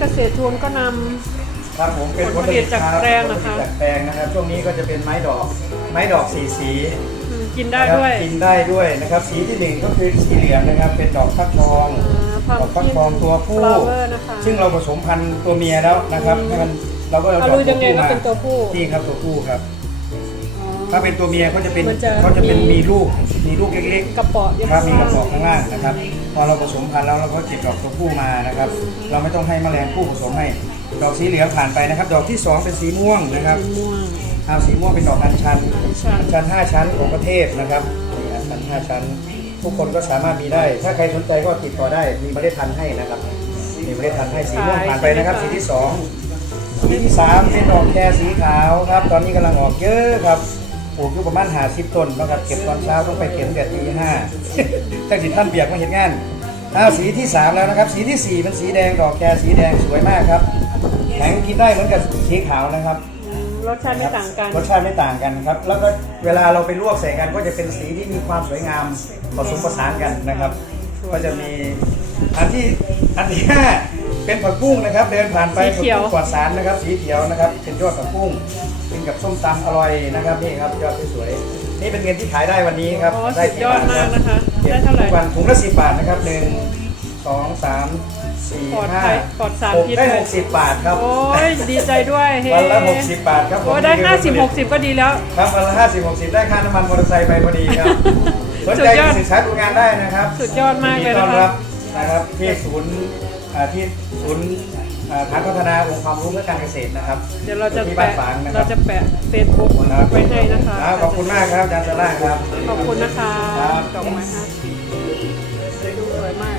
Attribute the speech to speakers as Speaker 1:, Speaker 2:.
Speaker 1: เกษตรทวมก็น
Speaker 2: ครับผมเป็น
Speaker 1: ผลผลิตจากแปลงนะคะ
Speaker 2: ผลผลิตจากแปลงนะครับ ช่วงนี้ก็จะเป็นไม้ดอก ไม้ดอกสีสีำ
Speaker 1: อืมกินได้
Speaker 2: นะครับ
Speaker 1: ด้วย
Speaker 2: กินได้ด้วยนะครับ สีที่หนึ่งก็คือสีเหลืองนะครับ เป็นดอกฟักทอง
Speaker 1: อ่า
Speaker 2: ดอกฟักทองตัวผู้
Speaker 1: ฟลาเวอร์นะคะ
Speaker 2: ซึ่งเราผสมพันธุ์ตัวเมียแล้วนะครับให้มันเราก็เอา
Speaker 1: เอา
Speaker 2: ดอก
Speaker 1: รู้ยังไงว่าเป็นตัวผู้
Speaker 2: นี่ครับตัวผู้ครับ
Speaker 1: อ๋อ
Speaker 2: ถ้าเป็นตัวเมียเขาจะเป็น
Speaker 1: มันจะ
Speaker 2: เขาจะเป็น
Speaker 1: มี
Speaker 2: มีลูกมีลูกเล็ก
Speaker 1: กระเป๋อเย
Speaker 2: ๆ
Speaker 1: อะ
Speaker 2: ครับมีกระ
Speaker 1: มาก
Speaker 2: บอกข้างล่างนะครับ พอเราผสมพันธุ์แล้วเราก็เก็บดอกตัวผู้มานะครับ เราไม่ต้องให้แมลงผู้ผสมให้ ดอกสีเหลืองผ่านไปนะครับ ดอกที่สองเป็นสีม่วงนะครับ
Speaker 1: ม่วง
Speaker 2: เอาสีม่วงเป็นดอกอัญชัน
Speaker 1: อัญชัน
Speaker 2: อัญชันห้าชั้นของประเทศนะครับนี่อัญชันห้าชั้น ทุกคนก็สามารถมีได้ ถ้าใครสนใจก็ติดต่อได้ มีเมล็ดพันธุ์ให้นะครับ มีเมล็ดพันธุ์ให้สีม่วงผ่านไปนะครับ สีที่สองสีที่สามเป็นดอกแครสีขาวครับ ตอนนี้กำลังออกเยอะครับ ปลูกอยู่ประมาณหาสิบต้นนะครับเก็บตอนเช้าต้องไปเก็บตั้งแต่ตีห้าตั้งสิท่านเบียกมาเห็นงานอ้าวสีที่สามแล้วนะครับ สีที่สี่เป็นสีแดงดอกแครสีแดงสวยมากครับแข็งกินได้เหมือนกับสีขาวนะครับ
Speaker 1: อืมรสชาติไม่ต่างกัน
Speaker 2: รสชาติไม่ต่างกันครับ แล้วก็เวลาเราไปลวกใส่กันก็จะเป็นสีที่มีความสวยงามผสมผสานกันนะครับ ก็จะมีอันที่อันที่ห้า เป็นผักบุ้งนะครับ เดินผ่านไป
Speaker 1: สีเขียว
Speaker 2: ผักบุ้งปลอดสารนะครับ สีเขียวนะครับ เป็นยอดผักบุ้งกินกับส้มตำอร่อยนะครับนี่ครับยอดสวยๆนี่เป็นเงินที่ขายได้วันนี้ครับ
Speaker 1: อ๋อ
Speaker 2: ได้
Speaker 1: สุดยอดมากนะคะ
Speaker 2: เก็บ
Speaker 1: ได้เท่าไหร่
Speaker 2: ทุกวันถุงละสิบบาทนะครับหนึ่งสองสามสี่
Speaker 1: ปลอด
Speaker 2: ห้า
Speaker 1: ภัยปลอดสาร
Speaker 2: หก
Speaker 1: พิษ
Speaker 2: ได้
Speaker 1: เล
Speaker 2: ห
Speaker 1: ย
Speaker 2: กสิบบาทครับ
Speaker 1: โอ้ยดีใจด้วยเฮ้
Speaker 2: วันละหกสิบบาทครับผม
Speaker 1: โอ้ยได้ห้าสิบหกสิบก็ดีแล้ว
Speaker 2: ครับวันละห้าสิบหกสิบได้ค่าน้ำมันมอเตอร์ไซค์ไปพอดีครับ สน
Speaker 1: สุ
Speaker 2: ใจ
Speaker 1: ดยอด
Speaker 2: ศึกษาดูงานได้นะครับ
Speaker 1: สุดยอดมากเลย
Speaker 2: นดีต้
Speaker 1: นะ
Speaker 2: อน
Speaker 1: คะ
Speaker 2: รับนะครับที่ศูนย์อ่า ที่ศูนย์ฐานพัฒนาองค์ความรู้เพื่อการเกษตรนะครับ
Speaker 1: เดี๋ยวเราจะ
Speaker 2: ที่บ้าน
Speaker 1: แปะ
Speaker 2: ฝางนะค
Speaker 1: เราจะแปะเฟซบุ๊กไว้ให้นะคะ
Speaker 2: ขอบคุณมากครับอาจารย์ซาล่าครับ
Speaker 1: ขอบคุณนะคะ
Speaker 2: ครับ
Speaker 1: ดอกไม้ฮะสวยมาก